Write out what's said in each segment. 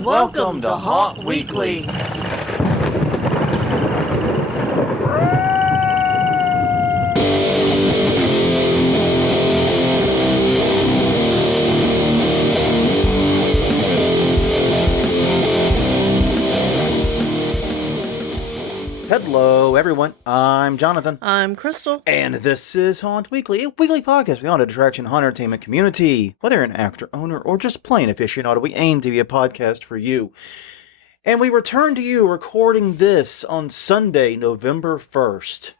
Welcome to Haunt Weekly. Hello, everyone. I'm Jonathan. I'm Crystal. And this is Haunt Weekly, a weekly podcast for the haunted attraction haunt entertainment community. Whether you're an actor, owner, or just plain aficionado, we aim to be a podcast for you. And we return to you recording this on Sunday, November 1st.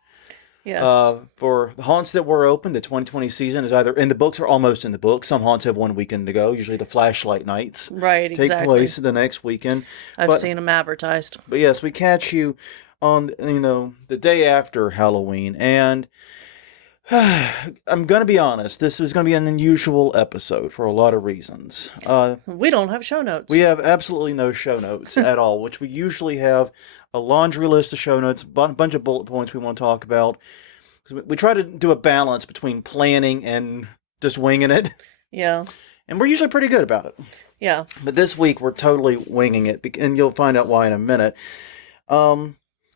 Yes. For the haunts that were open, the 2020 season is either in the books or almost in the books. Some haunts have one weekend to go. Usually the flashlight nights Right, take exactly. place the next weekend. I've seen them advertised. But yes, we catch you on, the day after Halloween. And I'm going to be honest, this is going to be an unusual episode for a lot of reasons. We don't have show notes. We have absolutely no show notes at all, which we usually have a laundry list of show notes, a bunch of bullet points we want to talk about. We try to do a balance between planning and just winging it. Yeah. And we're usually pretty good about it. Yeah. But this week we're totally winging it, and you'll find out why in a minute.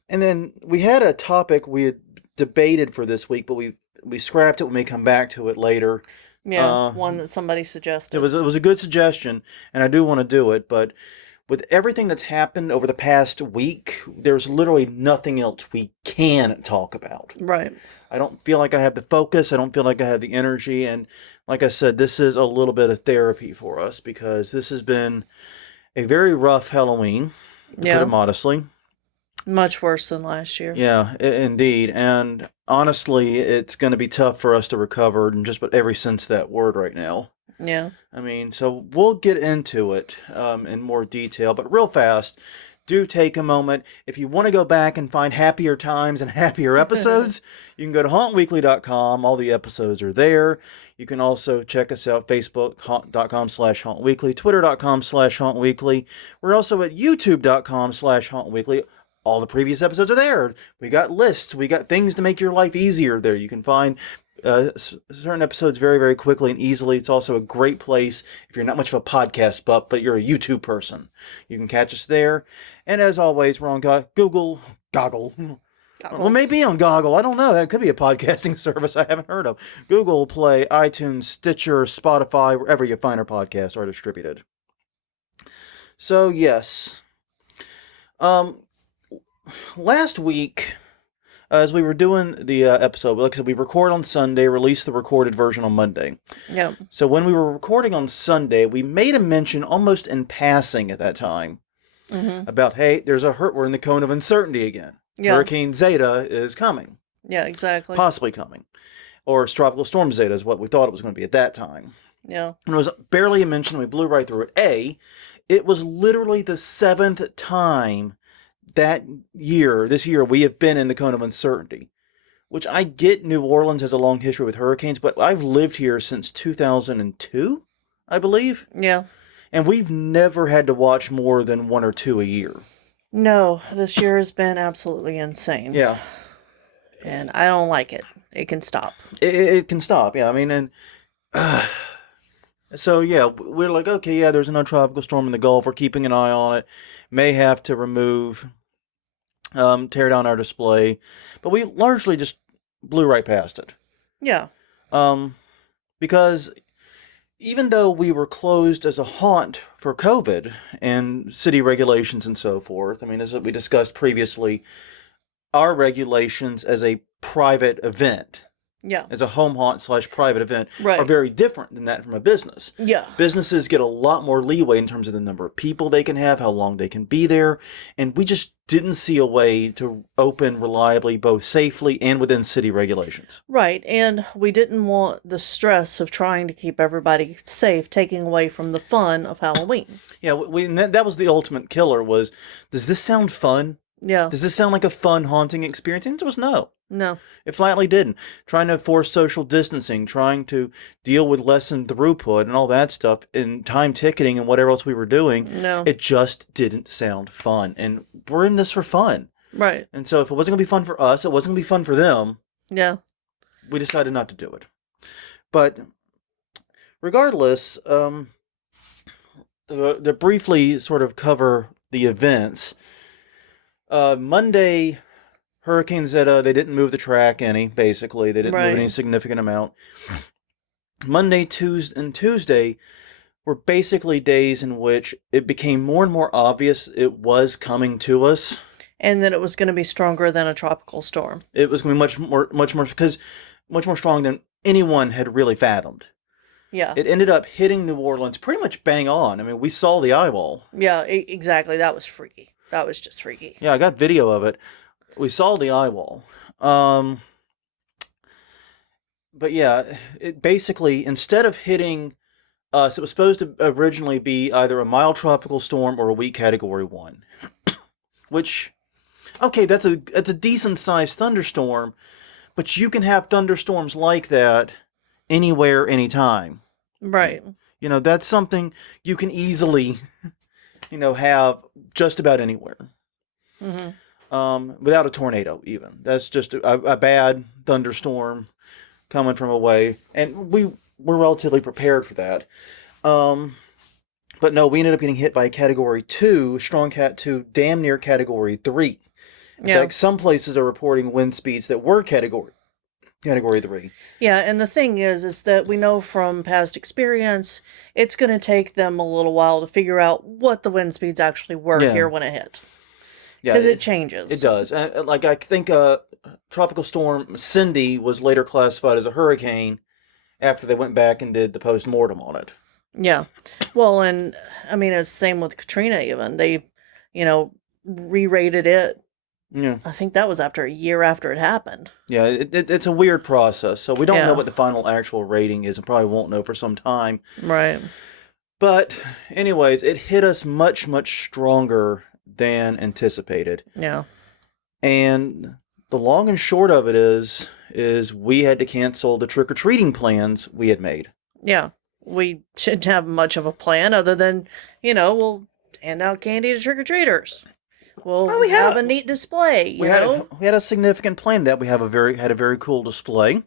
And then we had a topic we had debated for this week, but we scrapped it. We may come back to it later. Yeah, one that somebody suggested. It was a good suggestion, and I do want to do it, but with everything that's happened over the past week, there's literally nothing else we can talk about. Right. I don't feel like I have the focus. I don't feel like I have the energy. And like I said, this is a little bit of therapy for us because this has been a very rough Halloween, to put it modestly. Much worse than last year. Yeah, indeed. And honestly, it's going to be tough for us to recover in just about every sense of that word right now. Yeah. I mean, so we'll get into it in more detail, but real fast, do take a moment. If you want to go back and find happier times and happier episodes, you can go to hauntweekly.com. All the episodes are there. You can also check us out, facebook.com/hauntweekly, twitter.com/hauntweekly. We're also at youtube.com/hauntweekly. All the previous episodes are there. We got lists. We got things to make your life easier there. You can find certain episodes very, very quickly and easily. It's also a great place if you're not much of a podcast buff, but you're a YouTube person. You can catch us there. And as always, we're on Goggle. Well, maybe on Goggle. I don't know. That could be a podcasting service I haven't heard of. Google Play, iTunes, Stitcher, Spotify, wherever you find our podcasts are distributed. So, yes. Last week, as we were doing the episode, like I said, we record on Sunday, release the recorded version on Monday. Yeah. So when we were recording on Sunday, we made a mention almost in passing at that time about, hey, we're in the cone of uncertainty again. Yeah. Hurricane Zeta is coming. Yeah, exactly. Possibly coming. Or Tropical Storm Zeta is what we thought it was going to be at that time. Yeah. And it was barely a mention. We blew right through it. It was literally the 7th time this year, we have been in the cone of uncertainty, which I get New Orleans has a long history with hurricanes, but I've lived here since 2002, I believe. Yeah. And we've never had to watch more than one or two a year. No, this year has been absolutely insane. Yeah. And I don't like it. It can stop. It can stop, yeah. I mean, and so, yeah, we're like, okay, yeah, there's another tropical storm in the Gulf. We're keeping an eye on it. May have to tear down our display. But we largely just blew right past it. Yeah. Because even though we were closed as a haunt for COVID and city regulations and so forth, I mean, as we discussed previously, our regulations as a private event, as a home haunt / private event, are very different than that from a business. Yeah. Businesses get a lot more leeway in terms of the number of people they can have, how long they can be there, and we just didn't see a way to open reliably, both safely and within city regulations. Right, and we didn't want the stress of trying to keep everybody safe taking away from the fun of Halloween. Yeah, that was the ultimate killer was, does this sound fun? Yeah. Does this sound like a fun haunting experience? And it was no. No. It flatly didn't. Trying to force social distancing, trying to deal with lessened throughput and all that stuff, and time ticketing and whatever else we were doing. No. It just didn't sound fun. And we're in this for fun. Right. And so if it wasn't going to be fun for us, it wasn't going to be fun for them. Yeah. We decided not to do it. But regardless, to briefly sort of cover the events. Monday, Hurricane Zeta, they didn't move the track any, basically. They didn't move any Right. significant amount. Monday, Tuesday, and Tuesday were basically days in which it became more and more obvious it was coming to us. And that it was going to be stronger than a tropical storm. It was going to be much more strong than anyone had really fathomed. Yeah. It ended up hitting New Orleans pretty much bang on. I mean, we saw the eyeball. Yeah, exactly. That was freaky. That was just freaky. Yeah, I got video of it. We saw the eyeball. But yeah, it basically, instead of hitting us, it was supposed to originally be either a mild tropical storm or a weak Category 1. Which, okay, that's a decent sized thunderstorm, but you can have thunderstorms like that anywhere, anytime. Right. You know, that's something you can easily, have just about anywhere. Without a tornado, even. That's just a bad thunderstorm coming from away. And we were relatively prepared for that. But no, we ended up getting hit by a Category 2, strong Cat 2, damn near Category 3. In fact, some places are reporting wind speeds that were Category 3. Yeah, and the thing is that we know from past experience, it's going to take them a little while to figure out what the wind speeds actually were here when it hit. Yeah, because it changes. It does. Like, I think Tropical Storm Cindy was later classified as a hurricane after they went back and did the post-mortem on it. Yeah. Well, and I mean, it's the same with Katrina even. They, re-rated it. Yeah. I think that was after a year after it happened. Yeah, it's a weird process. So we don't know what the final actual rating is and probably won't know for some time. Right. But anyways, it hit us much, much stronger than anticipated. Yeah. And the long and short of it is we had to cancel the trick-or-treating plans we had made. Yeah. We didn't have much of a plan other than, we'll hand out candy to trick-or-treaters. We have a neat display, we had a significant plan that we had a very cool display.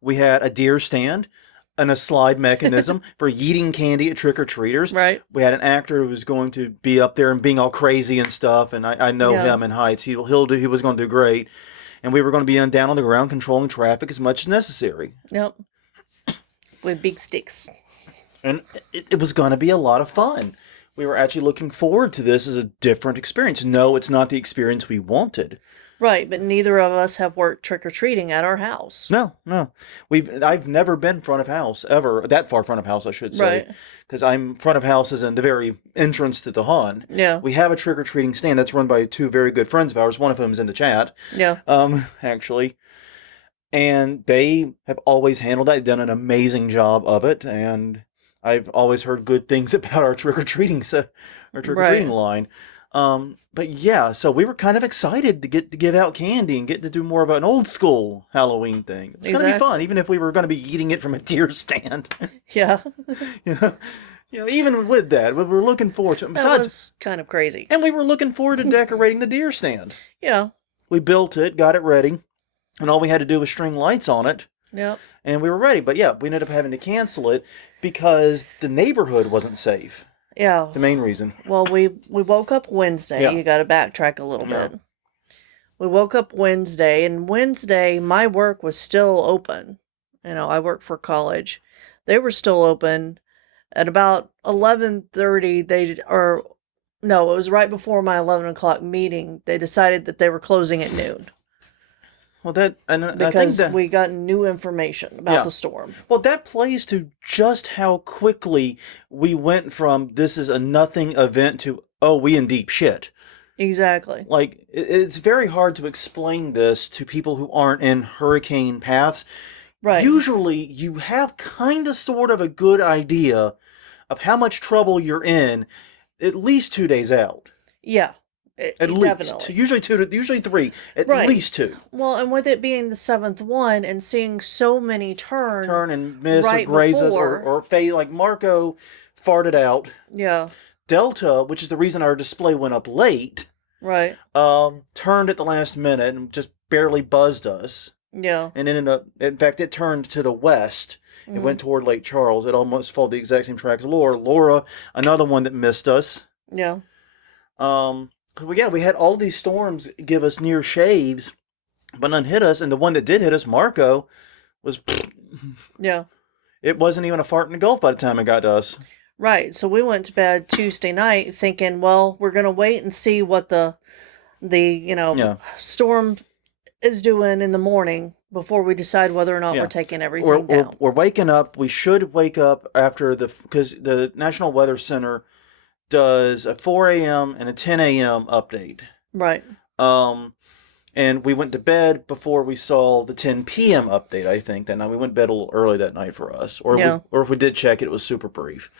We had a deer stand and a slide mechanism for yeeting candy at trick-or-treaters. Right. We had an actor who was going to be up there and being all crazy and stuff, and I know him in Heights. He was going to do great. And we were going to be down on the ground controlling traffic as much as necessary. Yep. With big sticks. And it was going to be a lot of fun. We were actually looking forward to this as a different experience. No, it's not the experience we wanted. Right, but neither of us have worked trick-or-treating at our house. No. I've never been front of house, ever. That far front of house, I should say. Right. Because I'm front of house is in the very entrance to the haunt. Yeah. We have a trick-or-treating stand that's run by two very good friends of ours, one of whom is in the chat. Yeah. Actually. And they have always handled that. They've done an amazing job of it, and I've always heard good things about our trick-or-treating line. But yeah, so we were kind of excited to get to give out candy and get to do more of an old school Halloween thing. It's going to be fun, even if we were going to be eating it from a deer stand. Yeah. Even with that, we were looking forward to it. That was kind of crazy. And we were looking forward to decorating the deer stand. Yeah. We built it, got it ready, and all we had to do was string lights on it. Yep. And we were ready. But yeah, we ended up having to cancel it because the neighborhood wasn't safe. Yeah. The main reason. Well, we woke up Wednesday. Yeah. You got to backtrack a little bit. We woke up Wednesday, and Wednesday, my work was still open. I work for college. They were still open. At about 11:30, it was right before my 11 o'clock meeting, they decided that they were closing at noon. Well, because we got new information about the storm. Well, that plays to just how quickly we went from this is a nothing event to, oh, we in deep shit. Exactly. Like, it's very hard to explain this to people who aren't in hurricane paths. Right. Usually, you have kind of sort of a good idea of how much trouble you're in at least 2 days out. Yeah. At least. Usually 3. At least 2. Well, and with it being the 7th one and seeing so many turn and miss or graze us or fade, like Marco farted out. Yeah. Delta, which is the reason our display went up late. Right. Turned at the last minute and just barely buzzed us. Yeah. and ended up. In fact, it turned to the west. It Mm. went toward Lake Charles. It almost followed the exact same track as Laura. Laura, another one that missed us. Yeah. We had all these storms give us near shaves, but none hit us. And the one that did hit us, Marco, was. Yeah. It wasn't even a fart in the Gulf by the time it got to us. Right. So we went to bed Tuesday night thinking, well, we're going to wait and see what Yeah. storm is doing in the morning before we decide whether or not we're Yeah. taking We're, everything we're, down. we're waking up. We should wake up after because the National Weather Center does a 4 a.m. and a 10 a.m. update. Right. Um, and we went to bed before we saw the 10 p.m. update, I think, that night. We went to bed a little early that night for us. Yeah. Or if we did check it, it was super brief.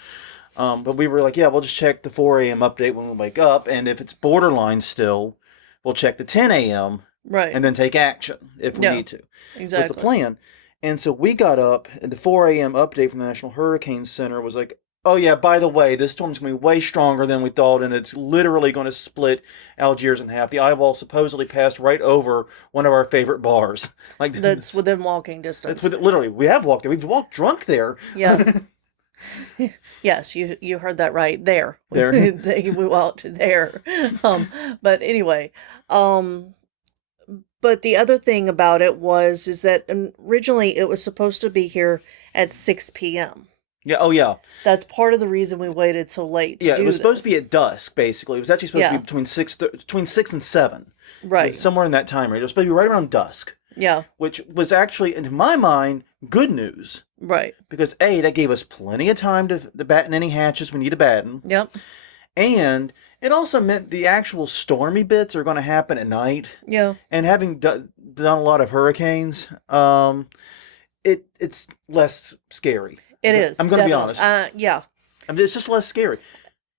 But we were like, yeah, we'll just check the 4 a.m. update when we wake up. And if it's borderline still, we'll check the 10 a.m. Right. and then take action if we Yeah. need to. Exactly. Was the plan. And so we got up, and the 4 a.m. update from the National Hurricane Center was like, oh yeah, by the way, this storm's going to be way stronger than we thought, and it's literally going to split Algiers in half. The eyeball supposedly passed right over one of our favorite bars. Like That's within walking distance. literally, we have walked there. We've walked drunk there. Yeah. Yes, you heard that right. There. There. We walked there. But anyway, but the other thing about it is that originally it was supposed to be here at 6 p.m. Yeah. Oh yeah. That's part of the reason we waited so late to Yeah. do It was supposed to be this. at dusk. Basically, it was actually supposed to Yeah. be between 6 and 7. Right. Somewhere in that time range. It was supposed to be right around dusk. Yeah. Which was actually, in my mind, good news. Right. Because A, that gave us plenty of time to batten any hatches we need to batten. Yep. And it also meant the actual stormy bits are going to happen at night. Yeah. And having done a lot of hurricanes, it's less scary. It is. I'm going to be definitely. honest. Yeah. I mean, it's just less scary.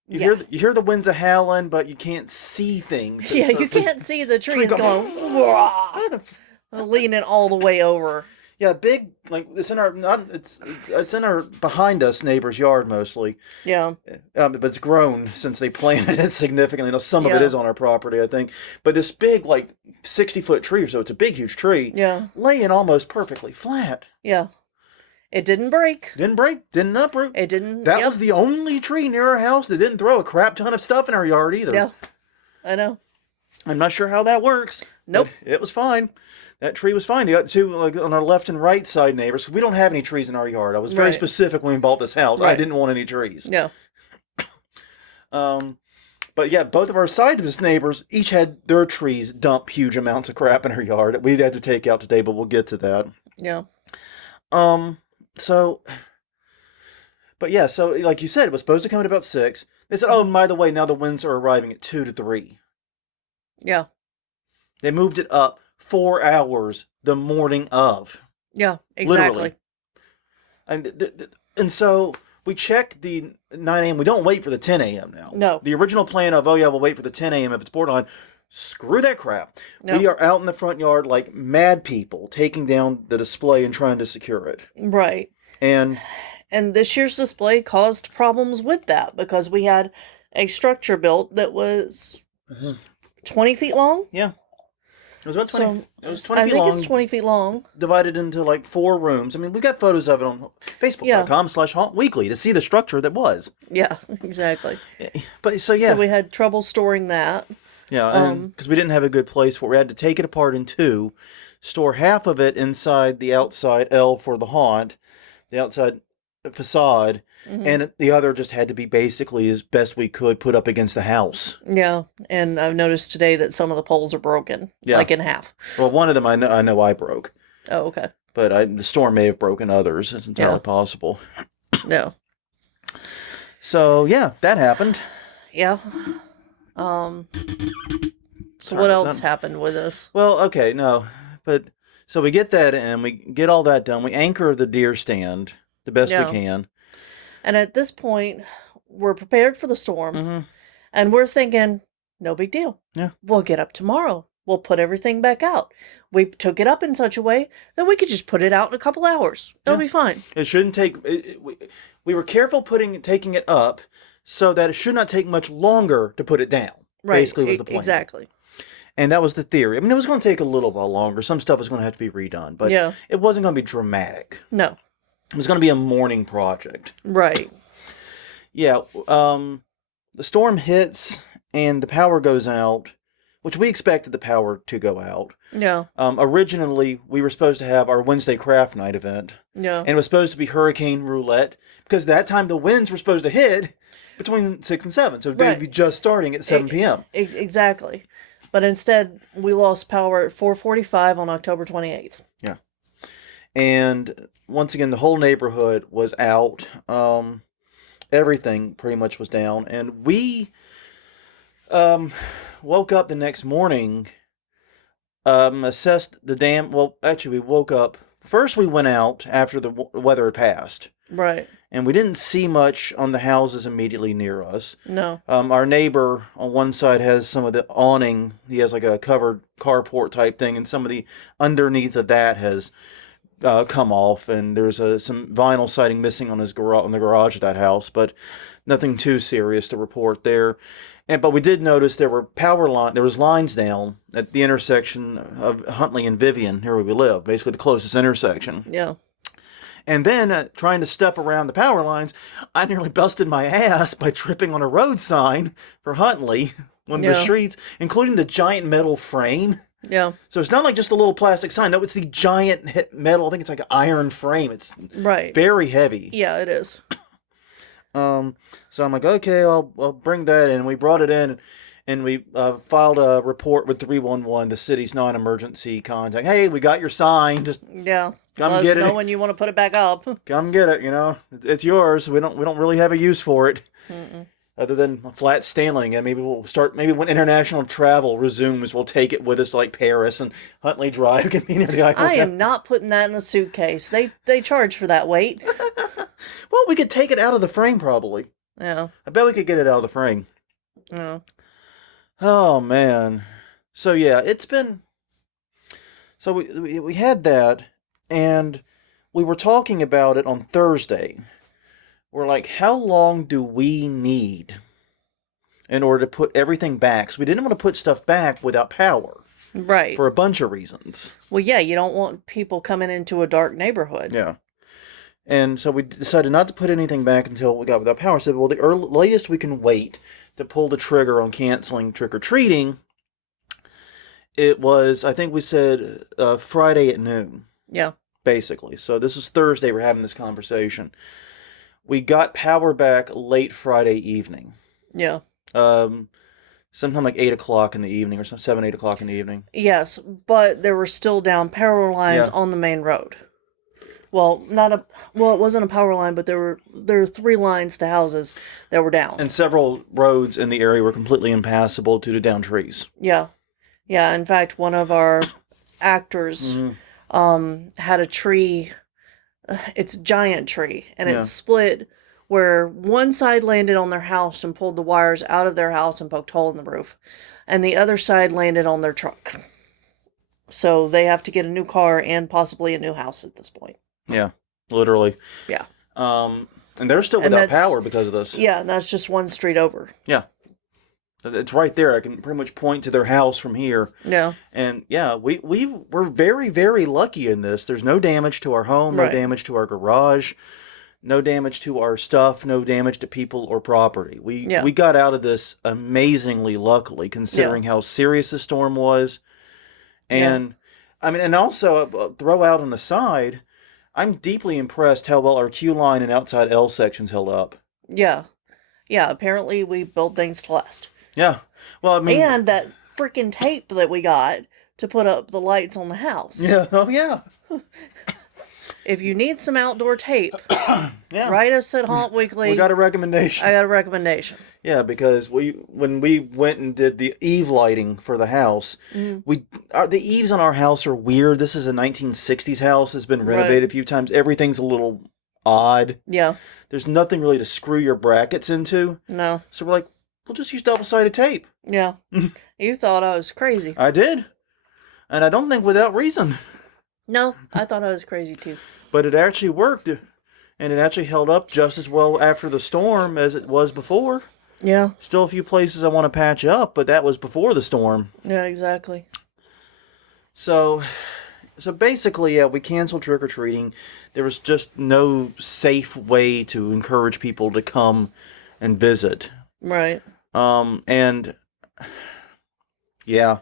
Yeah. You hear the winds a howling, but you can't see things. Yeah, you can't see the trees going leaning all the way over. Yeah, big like it's in our it's in our behind us neighbor's yard mostly. Yeah. But it's grown since they planted it significantly. Now some of it Yeah. is on our property, I think. But this big 60-foot tree, so it's a big huge tree. Yeah. Laying almost perfectly flat. Yeah. It didn't break. Didn't break, didn't uproot. It didn't. That yep. was the only tree near our house that didn't throw a crap ton of stuff in our yard either. Yeah. I know. I'm not sure how that works. Nope. It was fine. That tree was fine. The other two, on our left and right side neighbors, we don't have any trees in our yard. I was very Right. specific when we bought this house. I Right. didn't want any trees. Yeah. But yeah, both of our side of this neighbors each had their trees dump huge amounts of crap in our yard that we had to take out today, but we'll get to that. Yeah. So, but yeah, so like you said, it was supposed to come at about 6. They said, oh, by the way, now the winds are arriving at 2 to 3. Yeah. They moved it up 4 hours the morning of. Yeah. Exactly. Literally. And so we check the 9 a.m. We don't wait for the 10 a.m. now. No. The original plan of, oh yeah, we'll wait for the 10 a.m. if it's borderline. Screw that crap. No. We are out in the front yard like mad people, taking down the display and trying to secure it. Right. And this year's display caused problems with that because we had a structure built that was 20 feet long. yeah, it was about 20. So it was 20 I feet think long, it's 20 feet long. divided into 4 rooms. I mean, we got photos of it on Facebook.com/HauntWeekly to see the structure that was. Yeah, exactly. But so yeah, So we had trouble storing that. yeah, because we didn't have a good place for it. We had to take it apart in 2, store half of it inside the outside L for the haunt, the outside facade, and the other just had to be basically as best we could put up against the house. Yeah, and I've noticed today that some of the poles are broken, Yeah. like in half. Well, one of them I know I broke, Oh, okay. but the storm may have broken others. It's entirely Yeah. possible. No. So yeah, that happened. Yeah. So what else happened with us? Well, okay, no, but so we get that in, we get all that done. We anchor the deer stand the best Yeah. we can. And at this point, we're prepared for the storm, Mm-hmm. and we're thinking, no big deal. Yeah. We'll get up tomorrow. We'll put everything back out. We took it up in such a way that we could just put it out in a couple hours. It'll be fine. It shouldn't take. We were careful taking it up so that it should not take much longer to put it down. Right. Basically, was the plan. Exactly. And that was the theory. I mean, it was going to take a little while longer. Some stuff was going to have to be redone, but Yeah. it wasn't going to be dramatic. No. It was going to be a morning project. Right. Yeah, the storm hits and the power goes out, which we expected the power to go out. Yeah. Originally, we were supposed to have our Wednesday craft night event. Yeah. And it was supposed to be hurricane roulette because that time the winds were supposed to hit between 6 and 7. So they'd be just starting at 7 p.m. Exactly. But instead, we lost power at 4:45 on October 28th. Yeah. And once again, the whole neighborhood was out. Everything pretty much was down. And we woke up the next morning, assessed the dam. Well, actually, we woke up. First, we went out after the weather had passed. Right. And we didn't see much on the houses immediately near us. No. Our neighbor on one side has some of the awning. He has like a covered carport type thing, and some of the underneath of that has come off, and there's some vinyl siding missing on his garage, on the garage of that house, but nothing too serious to report there. But we did notice there were there was lines down at the intersection of Huntley and Vivian, here where we live, basically the closest intersection. Yeah. And then, trying to step around the power lines, I nearly busted my ass by tripping on a road sign for Huntley, one of the streets, including the giant metal frame. Yeah. So it's not like just a little plastic sign. No, it's the giant metal. I think it's like an iron frame. It's very heavy. Yeah, it is. So I'm like, okay, I'll bring that in. We brought it in, and we filed a report with 311, the city's non-emergency contact. Hey, we got your sign. Just come get it. Let us know when you want to put it back up. Come get it. It's yours. We don't really have a use for it. Mm-mm. Other than flat stealing, and maybe when international travel resumes, we'll take it with us to like Paris, and Huntley Drive can be near the Eiffel Tower. I am not putting that in a suitcase. They charge for that weight. Well, we could take it out of the frame probably. Yeah. I bet we could get it out of the frame. Yeah. Oh man. So yeah, it's been. So we had that, and we were talking about it on Thursday. We're like, how long do we need in order to put everything back? So we didn't want to put stuff back without power. Right. For a bunch of reasons. Well, yeah, you don't want people coming into a dark neighborhood. Yeah. And so we decided not to put anything back until we got without power. So, well, the latest we can wait to pull the trigger on canceling trick-or-treating, it was, I think we said, Friday at noon. Yeah. Basically. So this is Thursday we're having this conversation. We got power back late Friday evening. Yeah. Sometime like 8 o'clock in the evening, or 7, 8 o'clock in the evening. Yes, but there were still down power lines on the main road. Well, it wasn't a power line, but there were 3 lines to houses that were down. And several roads in the area were completely impassable due to down trees. Yeah. Yeah, in fact, one of our actors had a tree. It's a giant tree, and it split where one side landed on their house and pulled the wires out of their house and poked a hole in the roof, and the other side landed on their truck. So they have to get a new car and possibly a new house at this point. Yeah, literally. Yeah. And they're still without power because of this. Yeah, and that's just one street over. Yeah. It's right there. I can pretty much point to their house from here. Yeah. And yeah, we were very, very lucky in this. There's no damage to our home, no damage to our garage, no damage to our stuff, no damage to people or property. We got out of this amazingly luckily, considering how serious the storm was. And I mean, and also throw out on the side, I'm deeply impressed how well our Q line and outside L sections held up. Yeah. Yeah, apparently we build things to last. Yeah. Well, I mean... And that freaking tape that we got to put up the lights on the house. Yeah. Oh, yeah. If you need some outdoor tape, write us at Haunt Weekly. We got a recommendation. I got a recommendation. Yeah, because when we went and did the eve lighting for the house, the eaves on our house are weird. This is a 1960s house. It's been renovated a few times. Everything's a little odd. Yeah. There's nothing really to screw your brackets into. No. So we're like, we'll just use double-sided tape. Yeah. You thought I was crazy. I did. And I don't think without reason. No, I thought I was crazy too. But it actually worked. And it actually held up just as well after the storm as it was before. Yeah. Still a few places I want to patch up, but that was before the storm. Yeah, exactly. So basically, yeah, we canceled trick-or-treating. There was just no safe way to encourage people to come and visit. Right. And yeah,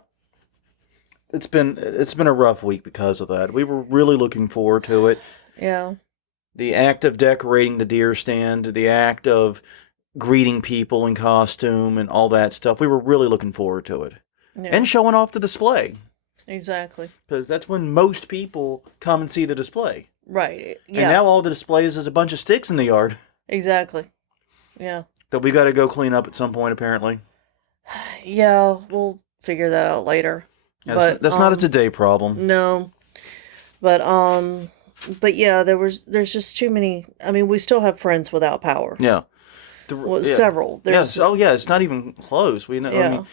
it's been a rough week because of that. We were really looking forward to it. Yeah. The act of decorating the deer stand, the act of greeting people in costume and all that stuff. We were really looking forward to it. Yeah. And showing off the display. Exactly. Because that's when most people come and see the display. Right. Yeah. And now all the displays is a bunch of sticks in the yard. Exactly. Yeah. That we got to go clean up at some point, apparently. Yeah, we'll figure that out later. Yeah, But that's not a today problem. No. But yeah, there's just too many. I mean, we still have friends without power. Yeah. Well, several. Yes. Oh, yeah. It's not even close. We know. Yeah. I mean,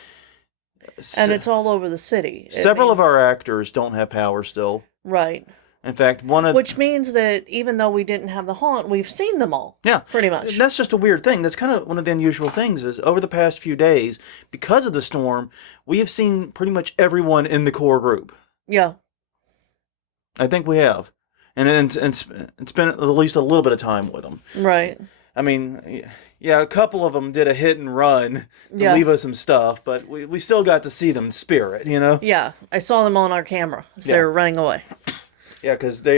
and it's all over the city. Several of our actors don't have power still. Right. In fact, which means that even though we didn't have the haunt, we've seen them all. Yeah. Pretty much. That's just a weird thing. That's kind of one of the unusual things is over the past few days, because of the storm, we have seen pretty much everyone in the core group. Yeah. I think we have. And it's been at least a little bit of time with them. Right. I mean, yeah, a couple of them did a hit and run to leave us some stuff, but we still got to see them in spirit, you know? Yeah, I saw them on our camera as they were running away. Yeah, because they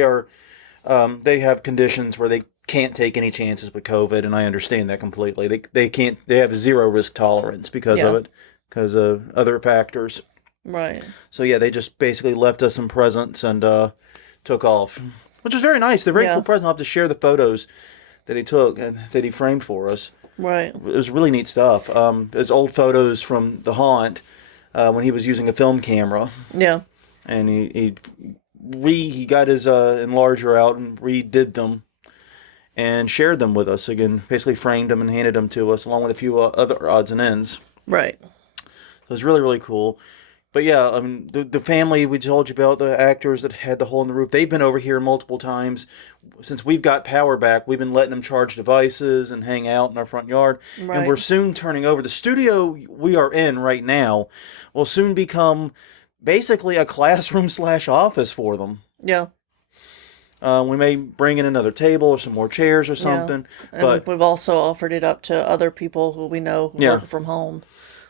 have conditions where they can't take any chances with COVID, and I understand that completely. They can't. They have zero risk tolerance because of it, because of other factors. Right. So yeah, they just basically left us some presents and took off, which was very nice. They're very cool presents. I'll have to share the photos that he took and that he framed for us. Right. It was really neat stuff. It's old photos from the haunt when he was using a film camera. Yeah. And he got his enlarger out and redid them and shared them with us. Again, basically framed them and handed them to us along with a few other odds and ends. Right. So it was really, really cool. But yeah, I mean, the family we told you about, the actors that had the hole in the roof, they've been over here multiple times. Since we've got power back, we've been letting them charge devices and hang out in our front yard. Right. And we're soon turning over. The studio we are in right now will soon become basically a classroom/office for them. Yeah. We may bring in another table or some more chairs or something. Yeah. But and we've also offered it up to other people who we know who work from home.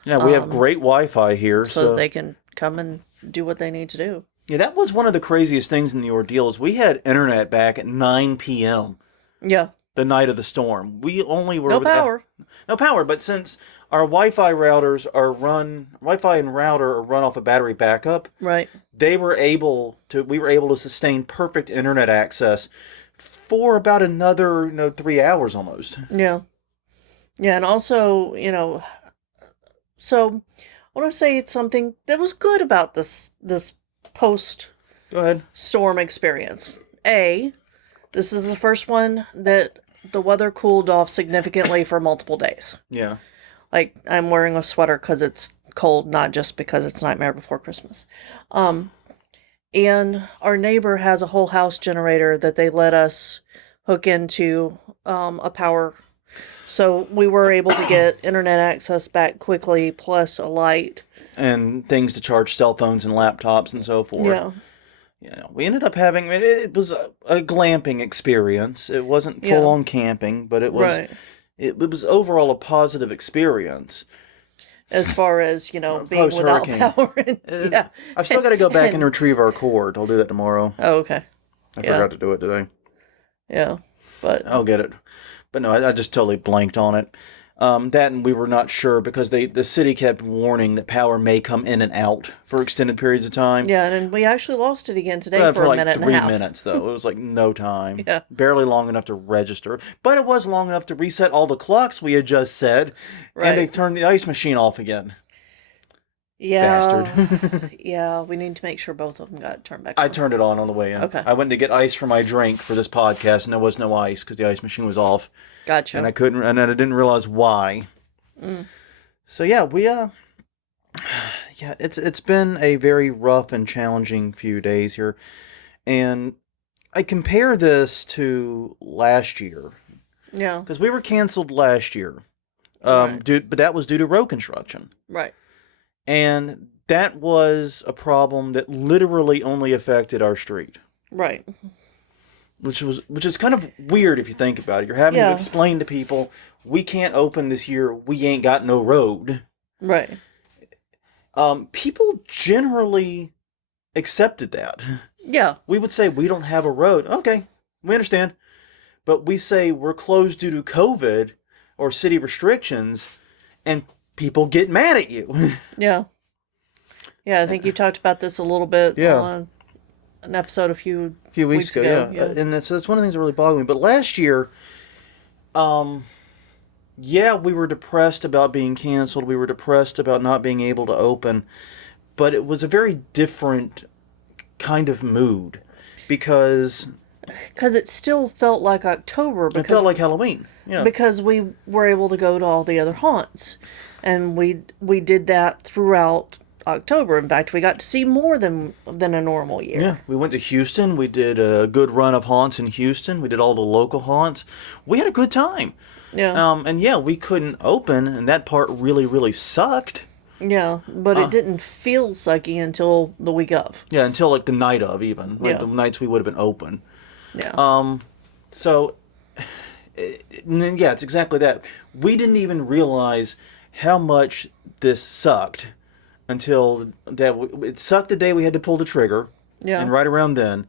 Yeah, we have great Wi-Fi here. So they can come and do what they need to do. Yeah, that was one of the craziest things in the ordeal is we had internet back at 9 p.m. Yeah. The night of the storm. We only were... No power. No power, but since our Wi-Fi and router are run off a battery backup, right? We were able to sustain perfect internet access for about another 3 hours almost. Yeah. Yeah, and also, so I want to say something that was good about this post Go ahead. Storm experience. This is the first one that the weather cooled off significantly for multiple days. Yeah. Like, I'm wearing a sweater because it's cold, not just because it's Nightmare Before Christmas. And our neighbor has a whole house generator that they let us hook into a power. So we were able to get internet access back quickly, plus a light. And things to charge cell phones and laptops and so forth. Yeah. Yeah, we ended up having, it was a glamping experience. It wasn't full-on camping, but it was, it was overall a positive experience. As far as, being without power. Yeah. I've still got to go back and retrieve our cord. I'll do that tomorrow. Oh, okay. I forgot to do it today. Yeah, but... I'll get it. But no, I just totally blanked on it. That and we were not sure because the city kept warning that power may come in and out for extended periods of time. Yeah, and we actually lost it again today for like a minute and a half. 3 minutes, though. It was like no time. Yeah. Barely long enough to register. But it was long enough to reset all the clocks we had just said. Right. And they turned the ice machine off again. Yeah. Bastard. Yeah, we need to make sure both of them got turned back on. I turned it on the way in. Okay. I went to get ice for my drink for this podcast, and there was no ice because the ice machine was off. Gotcha. And I didn't realize why. Mm. So yeah, it's been a very rough and challenging few days here, and I compare this to last year. Yeah, because we were canceled last year, Right. But that was due to road construction. Right. And that was a problem that literally only affected our street. Right. Which is kind of weird if you think about it. You're having to Yeah. explain to people, we can't open this year, we ain't got no road. Right. People generally accepted that. Yeah. We would say we don't have a road. Okay, we understand. But we say we're closed due to COVID or city restrictions, and people get mad at you. Yeah. Yeah, I think you talked about this a little bit Yeah. on an episode a few weeks ago, yeah. And that's one of the things that really bothered me. But last year, yeah, we were depressed about being canceled. We were depressed about not being able to open. But it was a very different kind of mood because it still felt like October it felt like Halloween. Yeah. because we were able to go to all the other haunts, and we did that throughout October. In fact, we got to see more than a normal year. Yeah, we went to Houston. We did a good run of haunts in Houston. We did all the local haunts. We had a good time. Yeah. And yeah, we couldn't open, and that part really, really sucked. Yeah, but it didn't feel sucky until the week of. Yeah, until like the night of even. Like Yeah. the nights we would have been open. Yeah. So, and then, yeah, it's exactly that. We didn't even realize how much this sucked until it sucked the day we had to pull the trigger. Yeah. And right around then.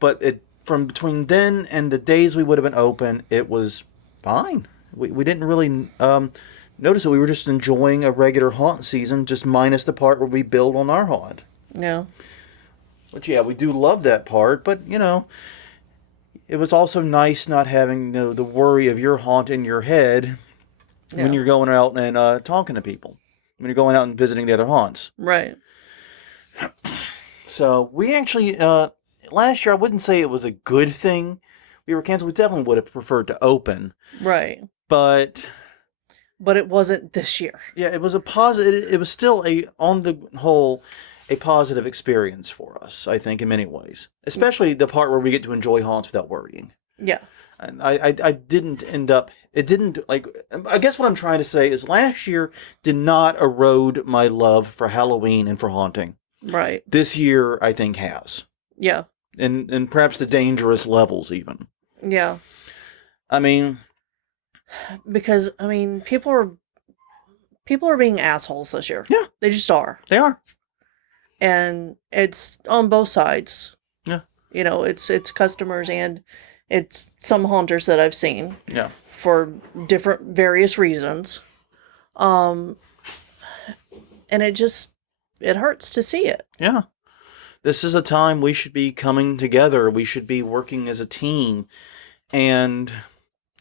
But from between then and the days we would have been open, it was fine. We didn't really notice it. We were just enjoying a regular haunt season, just minus the part where we build on our haunt. Yeah. But yeah, we do love that part. But, it was also nice not having the worry of your haunt in your head when you're going out and talking to people. When you're going out and visiting the other haunts. Right. So we actually, last year, I wouldn't say it was a good thing. We were canceled. We definitely would have preferred to open. Right. But it wasn't this year. yeah, it was a positive. It was still on the whole, a positive experience for us. I think in many ways, especially the part where we get to enjoy haunts without worrying. Yeah. And I didn't end up. It didn't like. I guess what I'm trying to say is last year did not erode my love for Halloween and for haunting. Right. This year, I think has. Yeah. And perhaps the dangerous levels even. Yeah. I mean, because people are being assholes this year. Yeah. They just are. they are. And it's on both sides. Yeah. It's customers and it's some haunters that I've seen. Yeah. For different various reasons. And it hurts to see it. Yeah. This is a time we should be coming together. We should be working as a team. And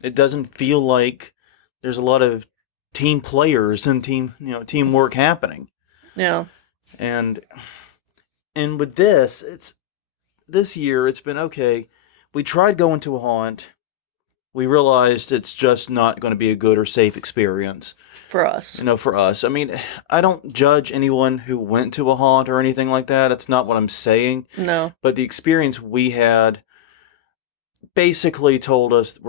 it doesn't feel like there's a lot of team players and teamwork happening. Yeah. And with this year, it's been okay. We tried going to a haunt. We realized it's just not going to be a good or safe experience. For us. For us. I mean, I don't judge anyone who went to a haunt or anything like that. That's not what I'm saying. No. But the experience we had basically told us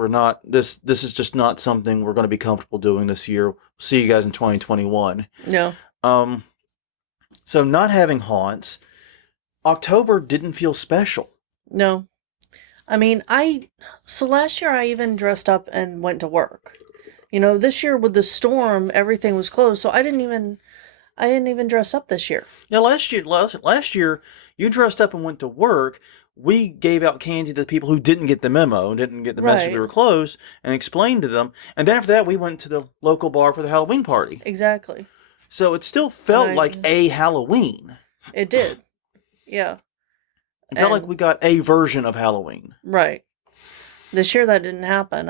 this is just not something we're going to be comfortable doing this year. See you guys in 2021. Yeah. So not having haunts, October didn't feel special. No. So last year I even dressed up and went to work. This year with the storm, everything was closed, so I didn't even dress up this year. Yeah, last year you dressed up and went to work. We gave out candy to the people who didn't get the memo, didn't get the message we were closed, and explained to them. And then after that, we went to the local bar for the Halloween party. Exactly. So it still felt like a Halloween. It did. Yeah. It felt like we got a version of Halloween. Right. This year that didn't happen.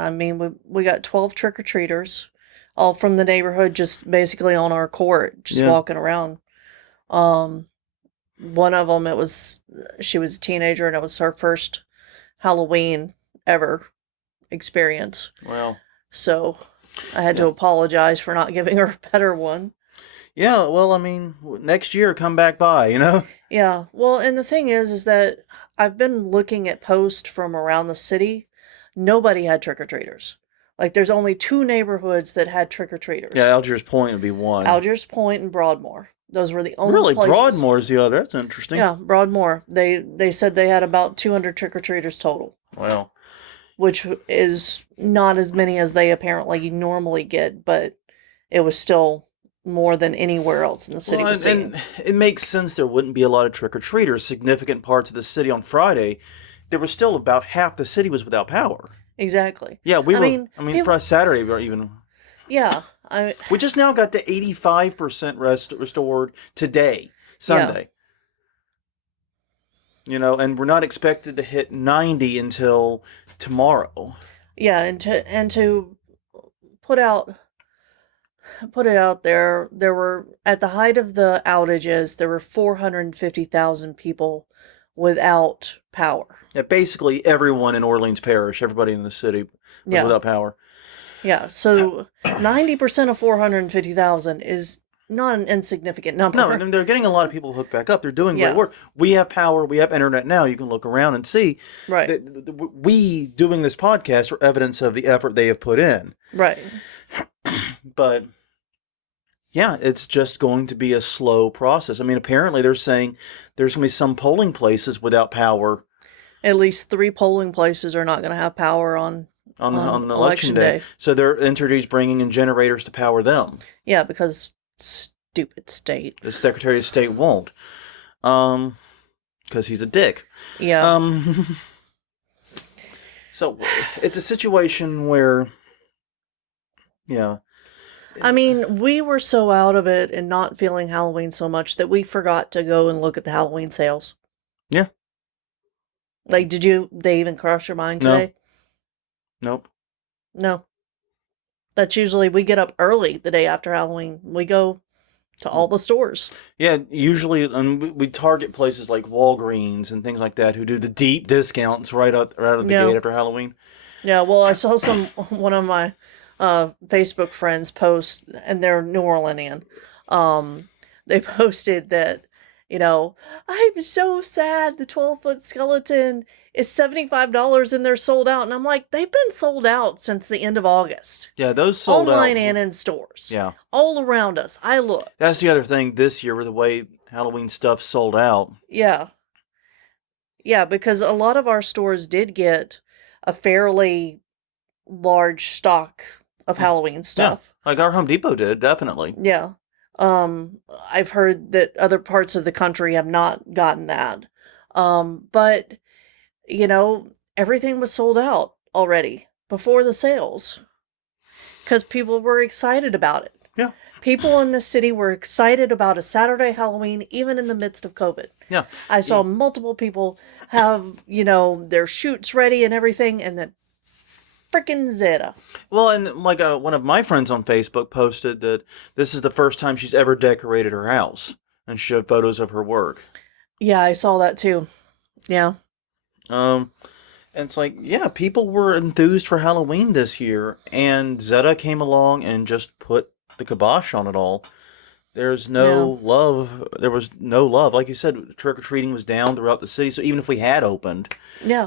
We got 12 trick-or-treaters, all from the neighborhood, just basically on our court, just walking around. One of them, she was a teenager, and it was her first Halloween ever experience. Well. So I had to apologize for not giving her a better one. Yeah, well, next year, come back by, Yeah, well, and the thing is that I've been looking at posts from around the city. Nobody had trick-or-treaters. Like, there's only 2 neighborhoods that had trick-or-treaters. Yeah, Algiers Point would be one. Algiers Point and Broadmoor. Those were the only Really, places. Broadmoor's the other. That's interesting. Yeah, Broadmoor. They said they had about 200 trick-or-treaters total. Wow. Which is not as many as they apparently normally get, but it was still more than anywhere else in the city was seeing. And it makes sense there wouldn't be a lot of trick-or-treaters. Significant parts of the city on Friday, there was still about half the city was without power. Exactly. Yeah, I mean, Friday, Saturday, even. Yeah. We just now got to 85% restored today, Sunday. Yeah. You know, and we're not expected to hit 90 until tomorrow. Yeah, and to put it out there were, at the height of the outages, there were 450,000 people without power. Yeah, basically everyone in Orleans Parish, everybody in the city was without power. Yeah, so 90% of 450,000 is not an insignificant number. No, and they're getting a lot of people hooked back up. They're doing great work. We have power. We have internet now. You can look around and see. Right. We doing this podcast are evidence of the effort they have put in. Right. But, yeah, it's just going to be a slow process. I mean, apparently they're saying there's going to be some polling places without power. At least 3 polling places are not going to have power on election day. So they're bringing in generators to power them. Yeah, because stupid state. The Secretary of State won't. Because he's a dick. Yeah. So it's a situation where, yeah. I mean, we were so out of it and not feeling Halloween so much that we forgot to go and look at the Halloween sales. Yeah. Like, they even cross your mind today? Nope. No. That's usually, we get up early the day after Halloween. We go to all the stores. Yeah, usually we target places like Walgreens and things like that who do the deep discounts right out of the gate after Halloween. Yeah, well, I saw one of my Facebook friends post, and they're New Orleanian. They posted that, I'm so sad the 12-foot skeleton is $75 and they're sold out. And I'm like, they've been sold out since the end of August. Yeah, those sold online out. and in stores. Yeah. All around us. I looked. That's the other thing this year with the way Halloween stuff sold out. Yeah. Yeah, because a lot of our stores did get a fairly large stock of Halloween stuff. Yeah, like our Home Depot did, definitely. Yeah. I've heard that other parts of the country have not gotten that. But, everything was sold out already before the sales. Because people were excited about it. Yeah. People in the city were excited about a Saturday Halloween, even in the midst of COVID. Yeah. I saw multiple people have, their shoots ready and everything, and then frickin' Zeta. Well, and like one of my friends on Facebook posted that this is the first time she's ever decorated her house, and showed photos of her work. Yeah, I saw that too. Yeah. And it's like, yeah, people were enthused for Halloween this year, and Zeta came along and just put the kibosh on it all. There's no love. There was no love. Like you said, trick-or-treating was down throughout the city, so even if we had opened,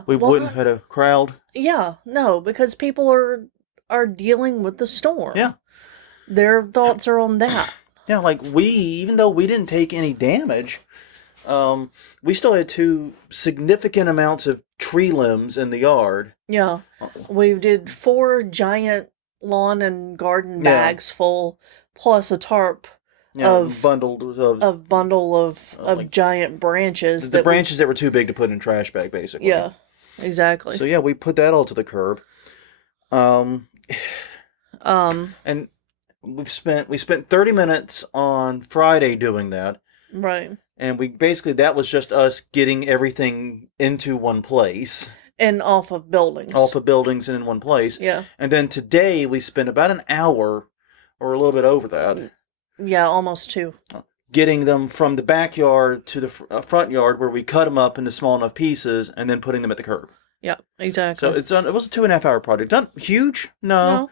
we wouldn't have had a crowd. Yeah, no, because people are dealing with the storm. Yeah. Their thoughts are on that. Yeah, like even though we didn't take any damage, we still had 2 significant amounts of tree limbs in the yard. Yeah. We did 4 giant lawn and garden bags full, plus a tarp bundle of like, giant branches. The branches that were too big to put in a trash bag, basically. Yeah, exactly. So yeah, we put that all to the curb. And we spent 30 minutes on Friday doing that. Right. And that was just us getting everything into one place. And off of buildings. Off of buildings and in one place. Yeah. And then today we spent about an hour, or a little bit over that. Yeah, almost 2. Getting them from the backyard to the front yard, where we cut them up into small enough pieces and then putting them at the curb. Yeah, exactly. So it was a 2.5-hour project. Not huge, no,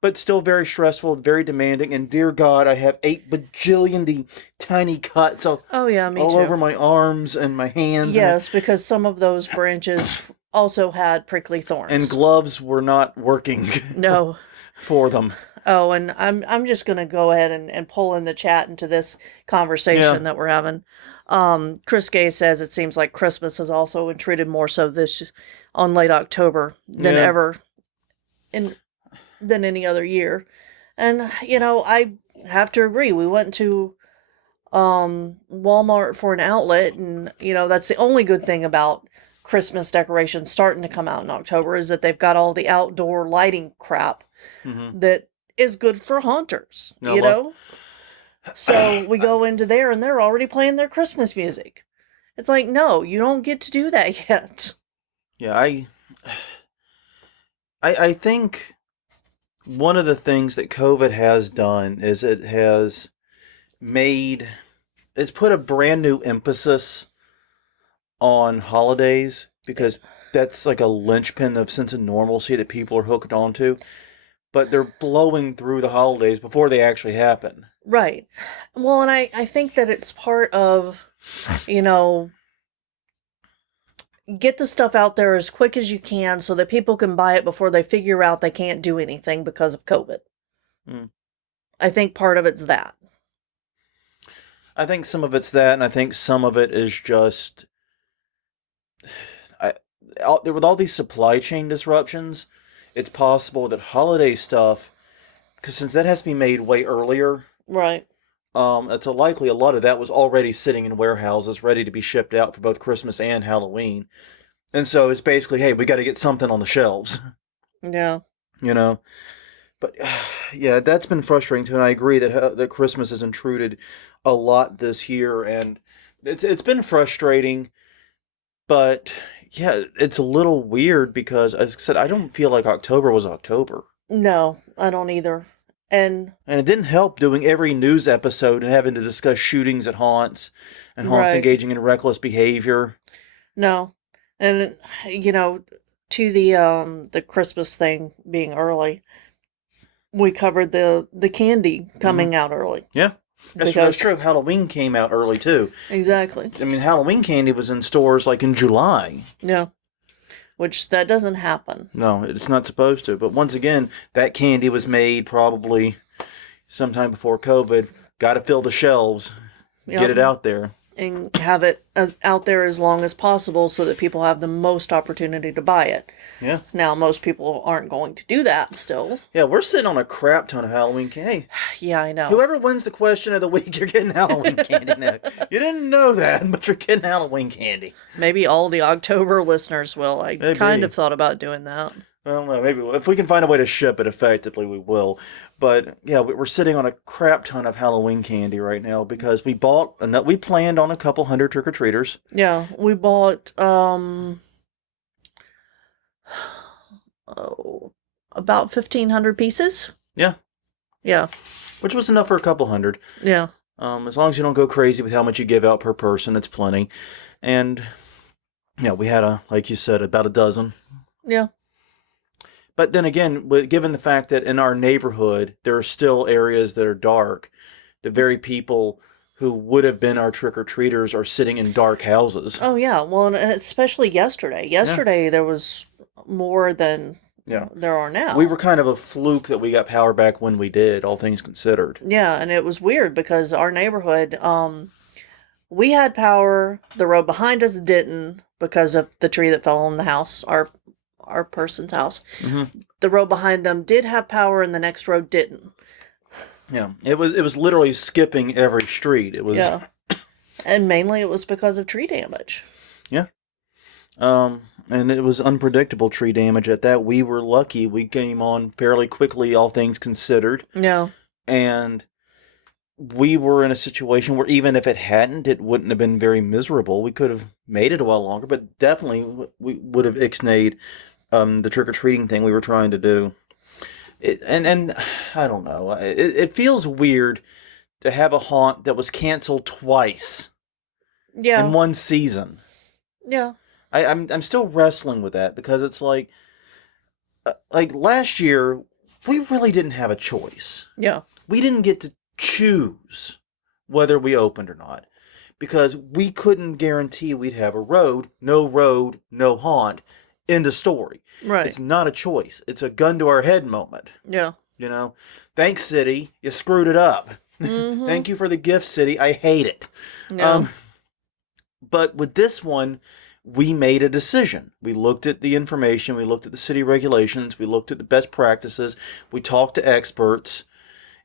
but still very stressful, very demanding. And dear God, I have 8 bajillion tiny cuts all me too. over my arms and my hands. Yes, because some of those branches also had prickly And thorns. gloves were not working No. for them. Oh, and I'm just gonna go ahead and pull in the chat into this Yeah. conversation that we're having. Chris Gay says it seems like Christmas has also intruded more so this on late October than Yeah. ever in than any other year. And I have to agree. We went to Walmart for an outlet, and that's the only good thing about Christmas decorations starting to come out in October is that they've got all the outdoor lighting crap Mm-hmm. that is good for haunters, Now, look. So we go into there and they're already playing their Christmas music. It's like, no, you don't get to do that yet. Yeah, I think one of the things that COVID has done is it's put a brand new emphasis on holidays because that's like a linchpin of sense of normalcy that people are hooked onto. But they're blowing through the holidays before they actually happen. Right. Well, and I think that it's part of, you know, get the stuff out there as quick as you can so that people can buy it before they figure out they can't do anything because of COVID. Mm. I think part of it's that. I think some of it's that, and I think some of it is just with all these supply chain disruptions, it's possible that holiday stuff, because since that has to be made way earlier, Right. it's likely a lot of that was already sitting in warehouses ready to be shipped out for both Christmas and Halloween. And so it's basically, hey, we got to get something on the shelves, Yeah. you know. But yeah, that's been frustrating too, and I agree that Christmas has intruded a lot this year, and it's been frustrating. But yeah, it's a little weird because, as I said, I don't feel like October was October. No, I don't either. And And it didn't help doing every news episode and having to discuss shootings at haunts and haunts right. engaging in reckless behavior. No. And to the Christmas thing being early, we covered the candy Hmm. coming out early Yeah, that's because true. Halloween came out early too. exactly. I mean, Halloween candy was in stores like in July. Yeah. Which that doesn't happen. No, it's not supposed to. But once again, that candy was made probably sometime before COVID. Got to fill the shelves, get Yep. it out there. And have it as out there as long as possible so that people have the most opportunity to buy it. Yeah. Now, most people aren't going to do that still. Yeah, we're sitting on a crap ton of Halloween candy. Hey, Yeah, I know. whoever wins the question of the week, you're getting Halloween candy now. You didn't know that, but you're getting Halloween candy. Maybe all the October listeners will. I Maybe. kind of thought about doing that. I don't know. Maybe if we can find a way to ship it effectively, we will. But yeah, we're sitting on a crap ton of Halloween candy right now because we planned on a couple hundred trick or treaters. Yeah, we bought about 1,500 pieces. Yeah, Yeah, which was enough for a couple hundred. yeah, As long as you don't go crazy with how much you give out per person, it's plenty. And yeah, we had like you said, about a dozen. yeah. But then again, given the fact that in our neighborhood there are still areas that are dark, the very people who would have been our trick or treaters are sitting in dark houses. Oh yeah. Well, and especially yesterday. Yesterday there was more than Yeah. there are now. We were kind of a fluke that we got power back when we did, all things considered. Yeah, and it was weird because our neighborhood, we had power. The road behind us didn't because of the tree that fell on the house, our person's house. Mm-hmm. The road behind them did have power, and the next road didn't. Yeah, it was literally skipping every street. It was Yeah, and mainly it was because of tree damage. yeah. And it was unpredictable tree damage at that. We were lucky. We came on fairly quickly, all things considered. Yeah, And we were in a situation where even if it hadn't, it wouldn't have been very miserable. We could have made it a while longer, but definitely we would have ixnayed the trick-or-treating thing we were trying to do. And I don't know. It feels weird to have a haunt that was canceled twice yeah, in one season. yeah, I'm still wrestling with that because it's like last year we really didn't have a choice. yeah, We didn't get to choose whether we opened or not because we couldn't guarantee we'd have a road, no haunt End of story. Right. It's not a choice. It's a gun to our head moment. Yeah. You know, thanks, city. You screwed it up. Mm-hmm. Thank you for the gift, city. I hate it. Yeah. But with this one, we made a decision. We looked at the information. We looked at the city regulations. We looked at the best practices. We talked to experts,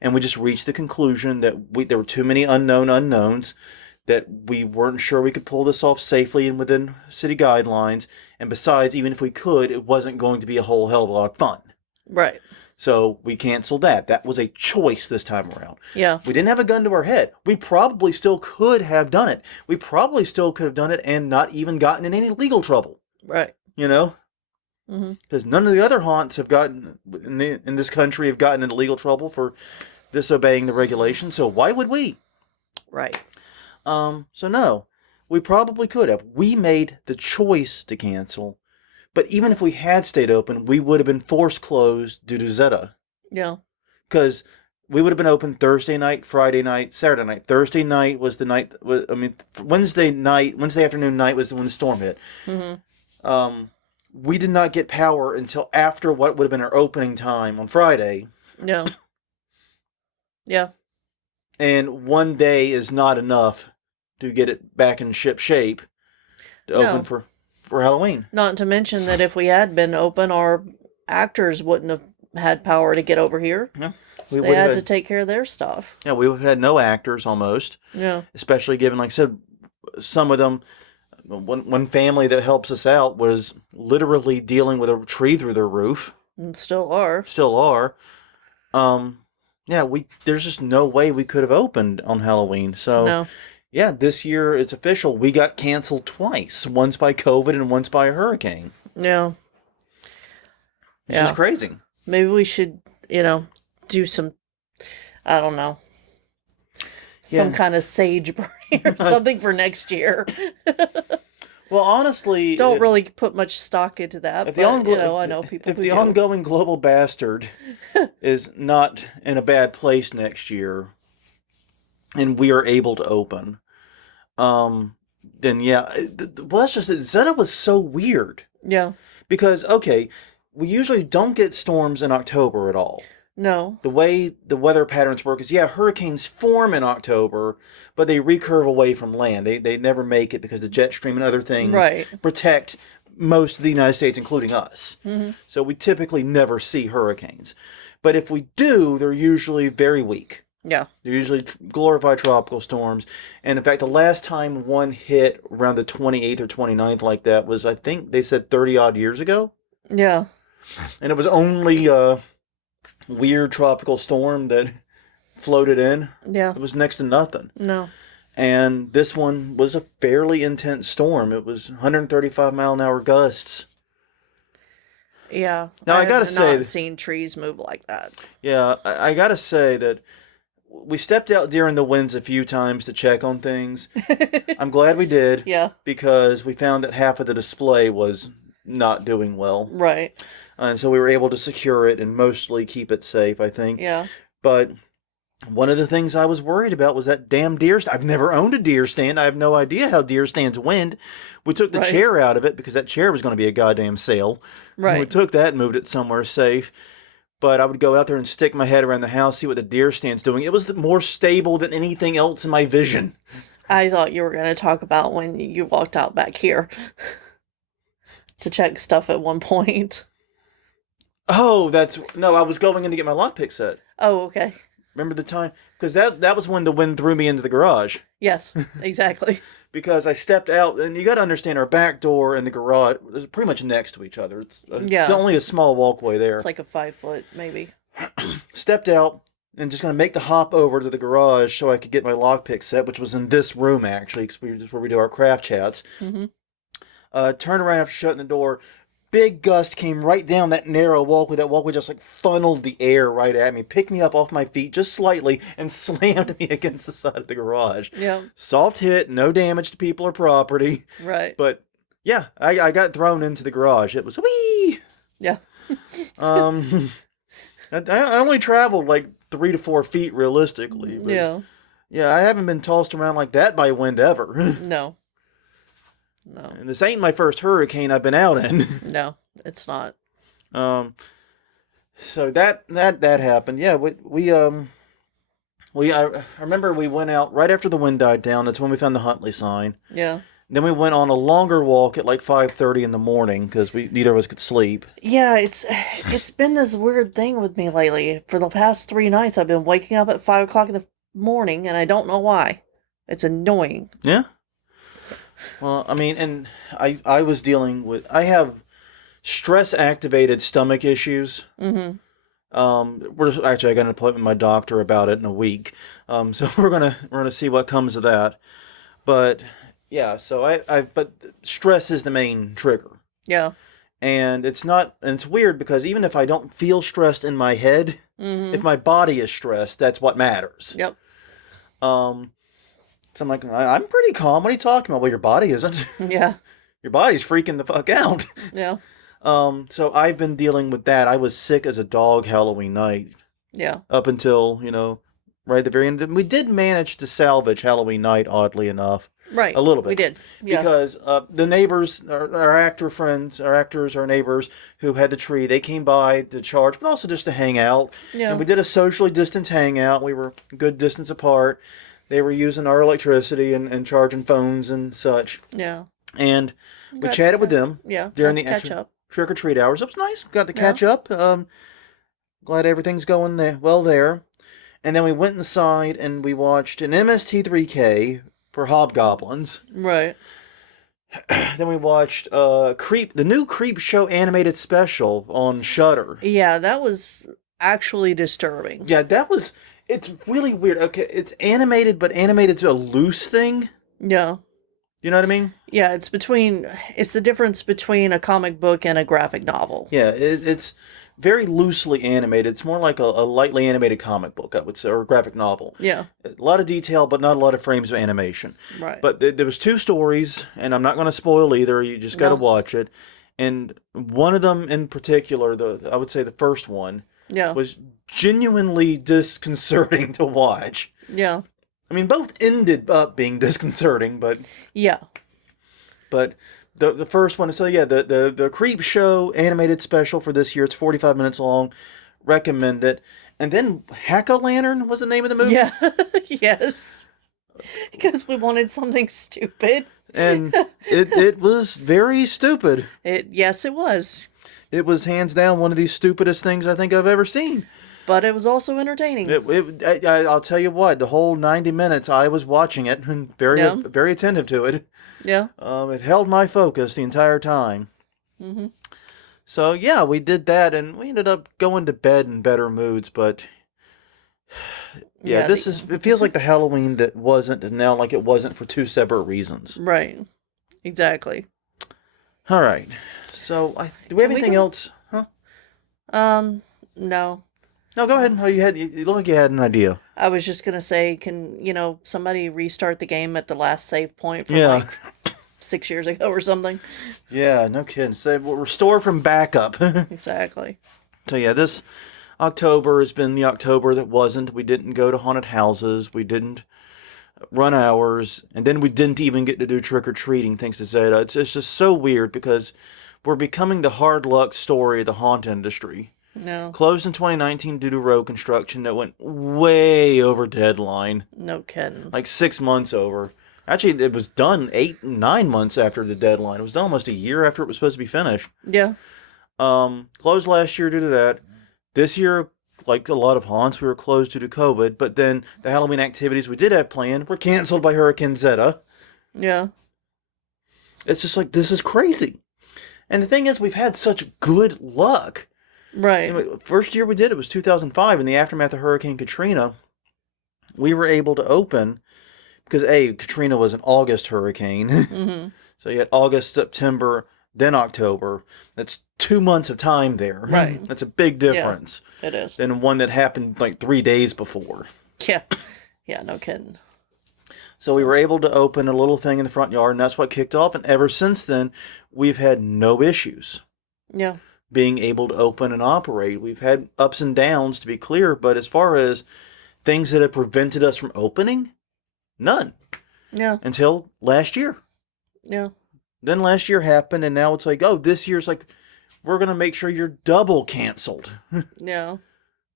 and we just reached the conclusion that there were too many unknown unknowns, that we weren't sure we could pull this off safely and within city guidelines. And besides, even if we could, it wasn't going to be a whole hell of a lot of fun. Right. So we canceled that. That was a choice this time around. Yeah. We didn't have a gun to our head. We probably still could have done it. We probably still could have done it and not even gotten in any legal trouble. Right. You know? Mm-hmm. Because none of the other haunts have gotten, in this country, have gotten into legal trouble for disobeying the regulations. So why would we? Right. So no. We probably could have. We made the choice to cancel. But even if we had stayed open, we would have been forced closed due to Zeta. Yeah. Because we would have been open Thursday night, Friday night, Saturday night. Thursday night was the night. Wednesday afternoon night was when the storm hit. Mm-hmm. We did not get power until after what would have been our opening time on Friday. Yeah. Yeah. And one day is not enough to get it back in ship shape to open for Halloween. Not to mention that if we had been open, our actors wouldn't have had power to get over here. Yeah. They had to take care of their stuff. Yeah, we would have had no actors almost. Yeah. Especially given, like I said, some of them, one family that helps us out was literally dealing with a tree through their roof. And still are. Still are. Yeah, there's just no way we could have opened on Halloween. So, No. Yeah, this year it's official. We got canceled twice. Once by COVID and once by a hurricane. Yeah. It's just crazy. Maybe we should, do some, I don't know, some kind of sage burning or something for next year. Well, honestly... Don't really put much stock into that, but, I know people If the ongoing global bastard is not in a bad place next year, and we are able to open, then yeah. Well, that's just it. Zeta was so weird. Yeah. Because, okay, we usually don't get storms in October at all. No. The way the weather patterns work is, hurricanes form in October, but they recurve away from land. They never make it because the jet stream and other things protect most of the United States, including us. Mm-hmm. So we typically never see hurricanes. But if we do, they're usually very weak. Yeah. They're usually glorified tropical storms. And in fact, the last time one hit around the 28th or 29th like that was, I think they said 30-odd years ago. Yeah. And it was only a weird tropical storm that floated in. Yeah. It was next to nothing. No. And this one was a fairly intense storm. It was 135-mile-an-hour gusts. Yeah. Now, I gotta say... I've not seen trees move like that. Yeah, I gotta say that we stepped out during the winds a few times to check on things. I'm glad we did. Yeah. Because we found that half of the display was not doing well. Right. And so we were able to secure it and mostly keep it safe, I think. Yeah. But one of the things I was worried about was that damn deer stand. I've never owned a deer stand. I have no idea how deer stands wind. We took the chair out of it because that chair was going to be a goddamn sail. Right. And we took that and moved it somewhere safe. But I would go out there and stick my head around the house, see what the deer stand's doing. It was more stable than anything else in my vision. I thought you were going to talk about when you walked out back here to check stuff at one point. Oh, no, I was going in to get my lockpick set. Oh, okay. Remember the time? Because that was when the wind threw me into the garage. Yes, exactly. Because I stepped out, and you got to understand, our back door and the garage is pretty much next to each other. It's only a small walkway there. It's like a 5 foot, maybe. Stepped out and just going to make the hop over to the garage so I could get my lockpick set, which was in this room, actually, because this is where we do our craft chats. Mm-hmm. Turned around after shutting the door. Big gust came right down that narrow walkway. That walkway just funneled the air right at me, picked me up off my feet just slightly, and slammed me against the side of the garage. Yeah. Soft hit, no damage to people or property. Right. But yeah, I got thrown into the garage. It was wee. Yeah. I only traveled like 3 to 4 feet realistically. But yeah. Yeah, I haven't been tossed around like that by wind ever. No. No. And this ain't my first hurricane I've been out in. No, it's not. um, so that happened. Yeah, I remember we went out right after the wind died down. That's when we found the Huntley sign. Yeah. Then we went on a longer walk at like 5:30 in the morning because neither of us could sleep. Yeah, it's been this weird thing with me lately. For the past 3 nights, I've been waking up at 5 o'clock in the morning, and I don't know why. It's annoying. Yeah. Well, I mean, and I was dealing with, I have stress activated stomach issues. Mm-hmm. I got an appointment with my doctor about it in a week. So we're gonna see what comes of that. But yeah, so but stress is the main trigger. Yeah. And it's weird because even if I don't feel stressed in my head, if my body is stressed, that's what matters. Yep. So I'm like, I'm pretty calm. What are you talking about? Well, your body isn't. Yeah. Your body's freaking the fuck out. Yeah. So I've been dealing with that. I was sick as a dog Halloween night. Yeah. Up until, right at the very end. We did manage to salvage Halloween night, oddly enough. Right. A little bit. We did. Yeah. Because the neighbors, our actor friends, our actors, our neighbors who had the tree, they came by to charge, but also just to hang out. Yeah. And we did a socially distanced hangout. We were a good distance apart. They were using our electricity and charging phones and such. Yeah. And we chatted with them during the extra trick-or-treat hours. It was nice. Got to catch up. Glad everything's going well there. And then we went inside and we watched an MST3K for Hobgoblins. Right. Then we watched the new Creep Show animated special on Shudder. Yeah, that was actually disturbing. Yeah, it's really weird. Okay, it's animated, but animated's a loose thing. Yeah. You know what I mean? Yeah, it's the difference between a comic book and a graphic novel. Yeah, it's very loosely animated. It's more like a lightly animated comic book, I would say, or a graphic novel. Yeah. A lot of detail, but not a lot of frames of animation. Right. But there was 2 stories, and I'm not going to spoil either. You just got to watch it. And one of them in particular, I would say the first one, was genuinely disconcerting to watch. Yeah. I mean, both ended up being disconcerting, but... Yeah. But the first one, so yeah, the Creep Show animated special for this year, it's 45 minutes long. Recommend it. And then Hack-O-Lantern was the name of the movie? Yeah. Yes. Because we wanted something stupid. And it was very stupid. Yes, it was. It was hands down one of the stupidest things I think I've ever seen. But it was also entertaining. I'll tell you what, the whole 90 minutes I was watching it and very attentive to it. Yeah. It held my focus the entire time. Mm-hmm. So yeah, we did that, and we ended up going to bed in better moods. But yeah, it feels like the Halloween that wasn't, and now like it wasn't for 2 separate reasons. Right. Exactly. All right. So do we have anything else? Huh? No. No, go ahead. Oh, you look like you had an idea. I was just gonna say, can somebody restart the game at the last save point from like 6 years ago or something? Yeah, no kidding. Say restore from backup. Exactly. So yeah, this October has been the October that wasn't. We didn't go to haunted houses. We didn't run hours, and then we didn't even get to do trick or treating thanks to Zeta. It's just so weird because we're becoming the hard luck story of the haunt industry. No. Closed in 2019 due to road construction that went way over deadline. No kidding. Like 6 months over. Actually, it was done 9 months after the deadline. It was done almost a year after it was supposed to be finished. Yeah. Closed last year due to that. This year, like a lot of haunts, we were closed due to COVID. But then the Halloween activities we did have planned were canceled by Hurricane Zeta. Yeah. It's just like, this is crazy. And the thing is, we've had such good luck. Right. Anyway, first year we did it was 2005 in the aftermath of Hurricane Katrina. We were able to open because Katrina was an August hurricane. Mm-hmm. So you had August, September, then October. That's 2 months of time there. Right. That's a big difference. Yeah, it is. Than one that happened like 3 days before. Yeah. Yeah, no kidding. So we were able to open a little thing in the front yard, and that's what kicked off. And ever since then, we've had no issues. Yeah. Being able to open and operate. We've had ups and downs, to be clear, but as far as things that have prevented us from opening, none. Yeah. Until last year. Yeah. then last year happened, and now it's like, oh, this year's like, we're going to make sure you're double canceled. Yeah.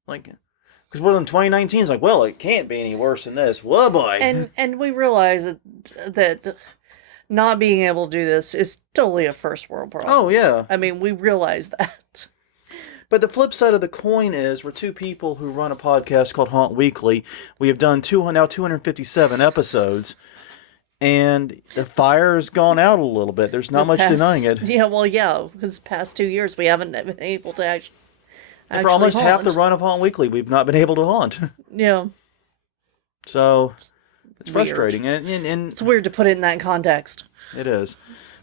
Like, because we're in 2019, it's like, well, it can't be any worse than this. Whoa, boy. And we realize that not being able to do this is totally a first world problem. Oh, yeah. I mean, we realize that. But the flip side of the coin is we're two people who run a podcast called Haunt Weekly. We have done now 257 episodes, and the fire has gone out a little bit. There's not much denying it. Yeah, well, yeah, because the past 2 years we haven't been able to actually For almost haunt. half the run of Haunt Weekly, we've not been able to haunt. Yeah. So it's Weird. frustrating. And It's weird to put it in that context. it is.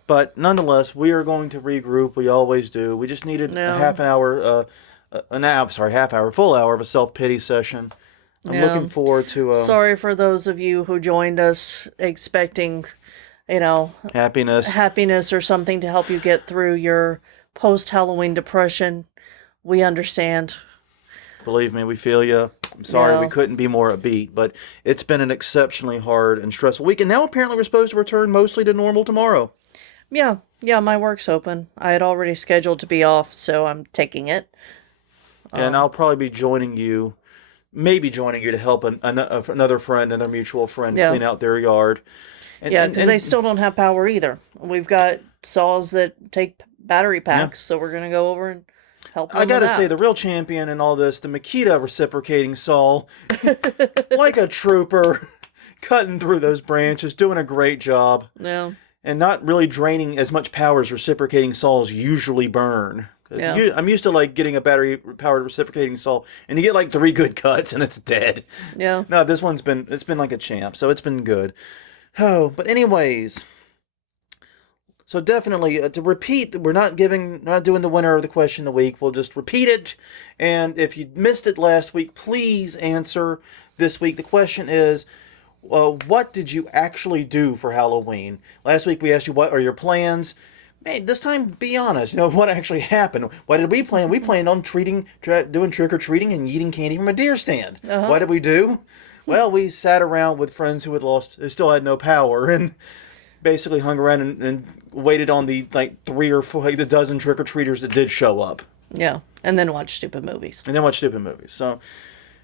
But nonetheless, we are going to regroup. We always do. We just needed a half hour, full hour of a self-pity session. I'm looking forward to Sorry for those of you who joined us expecting, happiness. or something to help you get through your post-Halloween depression. We understand. Believe me, we feel you. I'm sorry Yeah. we couldn't be more upbeat, but it's been an exceptionally hard and stressful week. And now apparently we're supposed to return mostly to normal tomorrow. Yeah, my work's open. I had already scheduled to be off, so I'm taking it. And I'll probably be joining you to help another friend, another mutual friend, clean out their yard. Because they still don't have power either. We've got saws that take battery packs, so we're going to go over and help them I gotta with say, that. the real champion in all this, the Makita reciprocating saw, like a trooper, cutting through those branches, doing a great job. Yeah. And not really draining as much power as reciprocating saws usually burn. Yeah. I'm used to like getting a battery-powered reciprocating saw, and you get like 3 good cuts, and it's dead. Yeah. No, this one's been like a champ, so it's been good. Oh, but anyways, so definitely to repeat, we're not doing the winner of the question of the week. We'll just repeat it, and if you missed it last week, please answer this week. The question is, what did you actually do for Halloween? Last week we asked you what are your plans. Man, this time be honest. What actually happened? What did we plan? We planned on doing trick or treating and eating candy from a deer stand. Uh-huh. What did we do? Well, we sat around with friends who still had no power, and basically hung around and waited on the three or four, the dozen trick or treaters that did show up. Yeah. And then watch stupid movies. So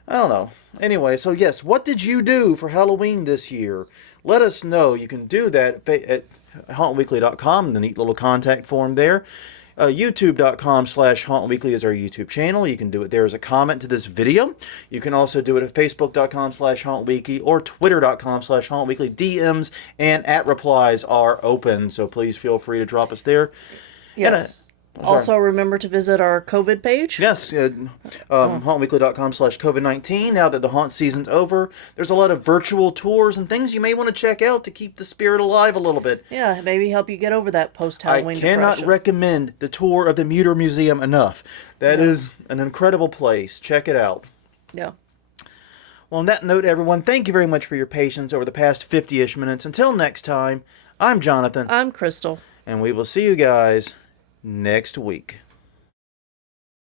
I don't know. Anyway, so yes, what did you do for Halloween this year? Let us know. You can do that at hauntweekly.com, the neat little contact form there. YouTube.com/hauntweekly is our YouTube channel. You can do it there as a comment to this video. You can also do it at Facebook.com/hauntweekly or Twitter.com/hauntweekly. DMs and @replies are open, so please feel free to drop us there. Yes. Also, remember to visit our COVID page. Yes, hauntweekly.com/COVID-19. Now that the haunt season's over, there's a lot of virtual tours and things you may want to check out to keep the spirit alive a little bit. Yeah, maybe help you get over that post-Halloween depression. I cannot recommend the tour of the Muter Museum enough. That is an incredible place. Check it out. Yeah. Well, on that note, everyone, thank you very much for your patience over the past 50-ish minutes. Until next time, I'm Jonathan. I'm Crystal. And we will see you guys next week.